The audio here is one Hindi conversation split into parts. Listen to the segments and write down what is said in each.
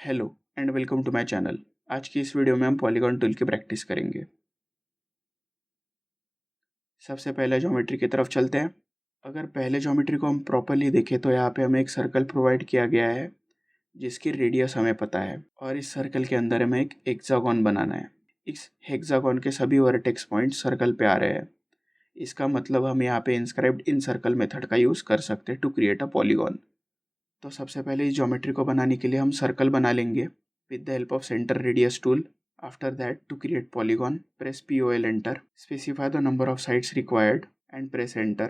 Hello and welcome to my channel. आज की इस वीडियो में हम पॉलीगॉन टूल की प्रैक्टिस करेंगे। सबसे पहले ज्योमेट्री की तरफ चलते हैं। अगर पहले ज्योमेट्री को हम प्रॉपरली देखें तो यहाँ पे हमें एक सर्कल प्रोवाइड किया गया है जिसकी रेडियस हमें पता है और इस सर्कल के अंदर हमें एक हेक्सागोन बनाना है। इस हेक्सागोन के सभी वर्टेक्स पॉइंट सर्कल पे आ रहे हैं। इसका मतलब हम यहाँ पे इंस्क्राइब्ड इन सर्कल मेथड का यूज़ कर सकते हैं टू क्रिएट अ पॉलीगॉन। तो सबसे पहले इस ज्योमेट्री को बनाने के लिए हम सर्कल बना लेंगे with the help of center radius tool. After that, to create polygon, press POL enter, specify the number of sides required and press enter.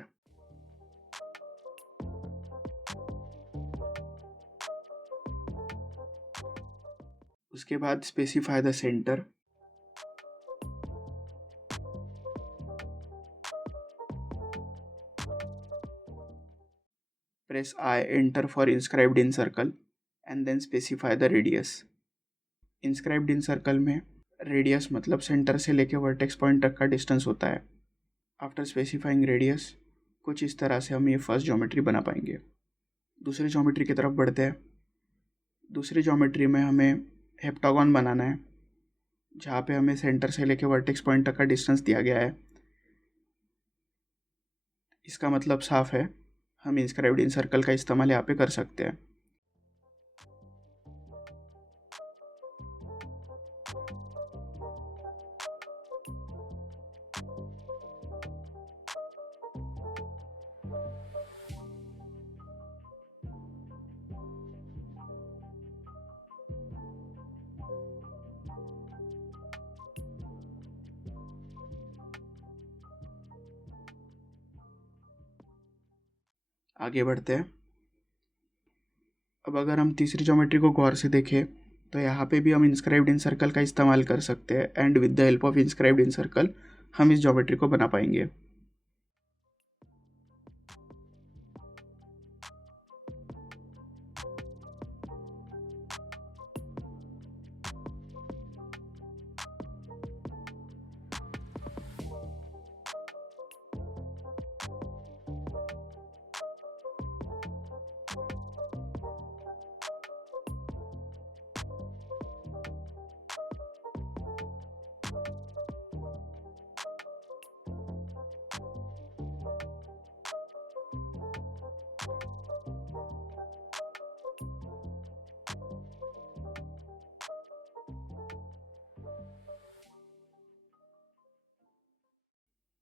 उसके बाद specify the center, press I enter for inscribed in circle and then specify the radius. inscribed in circle में radius मतलब सेंटर से लेके वर्टेक्स पॉइंट तक का डिस्टेंस होता है। आफ्टर स्पेसिफाइंग रेडियस कुछ इस तरह से हम ये फर्स्ट ज्योमेट्री बना पाएंगे। दूसरी ज्योमेट्री की तरफ बढ़ते हैं। दूसरी ज्योमेट्री में हमें हेप्टागोन बनाना है जहाँ पे हमें सेंटर से लेके वर्टेक्स पॉइंट तक का डिस्टेंस दिया गया है। इसका मतलब साफ है, हम इंस्क्राइब्ड इन सर्कल का इस्तेमाल यहाँ पे कर सकते हैं। आगे बढ़ते हैं। अब अगर हम तीसरी ज्योमेट्री को गौर से देखें तो यहाँ पे भी हम इंस्क्राइब्ड इन सर्कल का इस्तेमाल कर सकते हैं and with the help of inscribed in circle हम इस ज्योमेट्री को बना पाएंगे।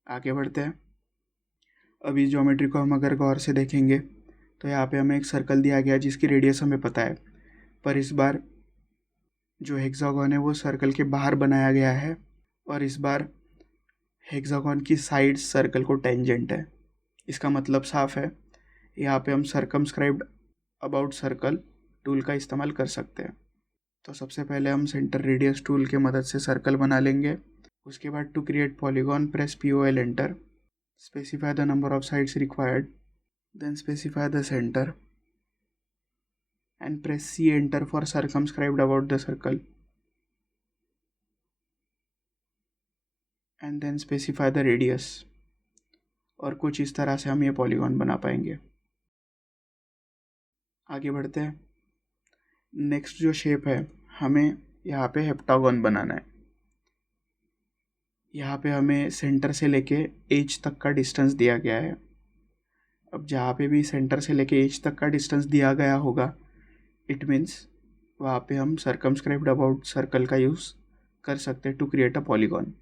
आगे बढ़ते हैं। अभी ज्योमेट्री को हम अगर गौर से देखेंगे तो यहाँ पे हमें एक सर्कल दिया गया जिसकी रेडियस हमें पता है, पर इस बार जो हेक्सागोन है वो सर्कल के बाहर बनाया गया है और इस बार हेक्सागोन की साइड्स सर्कल को टेंजेंट है। इसका मतलब साफ है, यहाँ पे हम सर्कमस्क्राइब्ड अबाउट सर्कल टूल का इस्तेमाल कर सकते हैं। तो सबसे पहले हम सेंटर रेडियस टूल के मदद से सर्कल बना लेंगे। उसके बाद to create polygon press POL enter, specify the number of sides required, then specify the centre and press C enter for circumscribed about the circle and then specify the radius. और कुछ इस तरह से हम ये पॉलीगॉन बना पाएंगे। आगे बढ़ते हैं। नेक्स्ट जो शेप है, हमें यहाँ पे हेप्टागोन बनाना है। यहाँ पे हमें सेंटर से लेके एज तक का डिस्टेंस दिया गया है। अब जहाँ पे भी सेंटर से लेके एज तक का डिस्टेंस दिया गया होगा, इट मीन्स वहाँ पे हम सर्कमस्क्राइब्ड अबाउट सर्कल का यूज़ कर सकते हैं to create a polygon.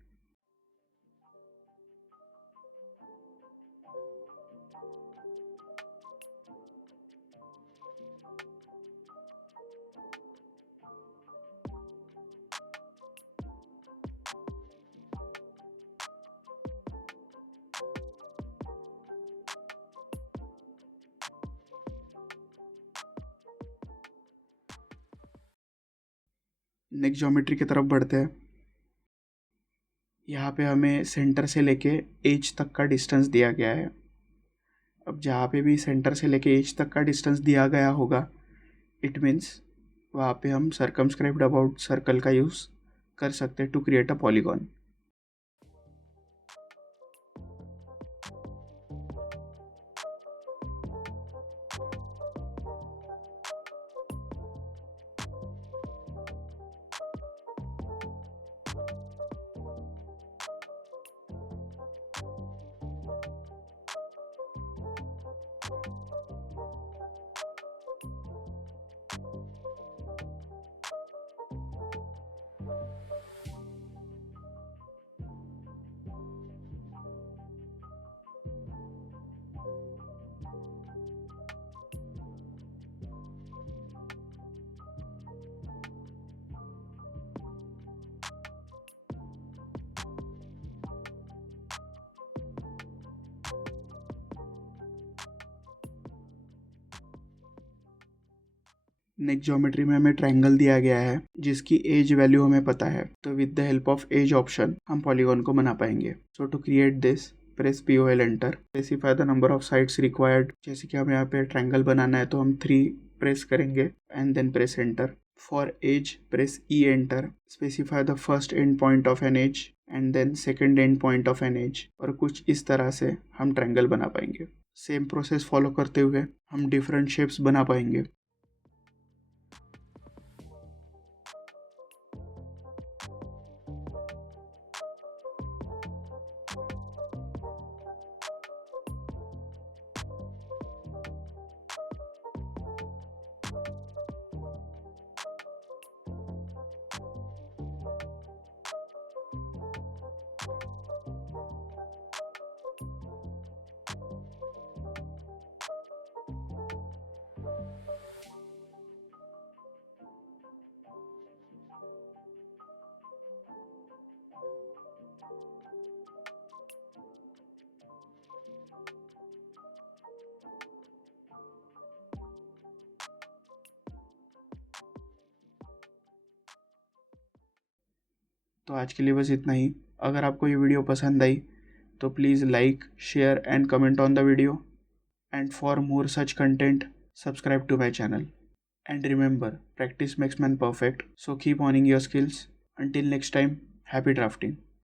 Next geometry की तरफ बढ़ते हैं। यहाँ पे हमें सेंटर से लेके एज तक का डिस्टेंस दिया गया है। अब जहाँ पे भी सेंटर से लेके एज तक का डिस्टेंस दिया गया होगा, इट मीन्स वहाँ पे हम सर्कमस्क्राइब्ड अबाउट सर्कल का यूज़ कर सकते हैं to create a polygon. Next geometry में हमें ट्रायंगल दिया गया है जिसकी एज वैल्यू हमें पता है, तो with the help of edge option हम पॉलीगॉन को बना पाएंगे। So to create this press POL enter, specify the number of sides required. जैसे कि हमें यहाँ पे ट्रायंगल बनाना है तो हम 3 प्रेस करेंगे and then press enter. For edge press E enter, specify the first end point of an edge and then second end point of an edge. और कुछ इस तरह से हम ट्रायंगल बना पाएंगे। सेम प्रोसेस फॉलो करते हुए हम डिफरेंट शेप्स बना पाएंगे। तो आज के लिए बस इतना ही। अगर आपको ये वीडियो पसंद आई तो please like, share and comment on the video, and for more such content subscribe to my channel. And remember, practice makes man perfect, so keep honing your skills. Until next time, happy drafting.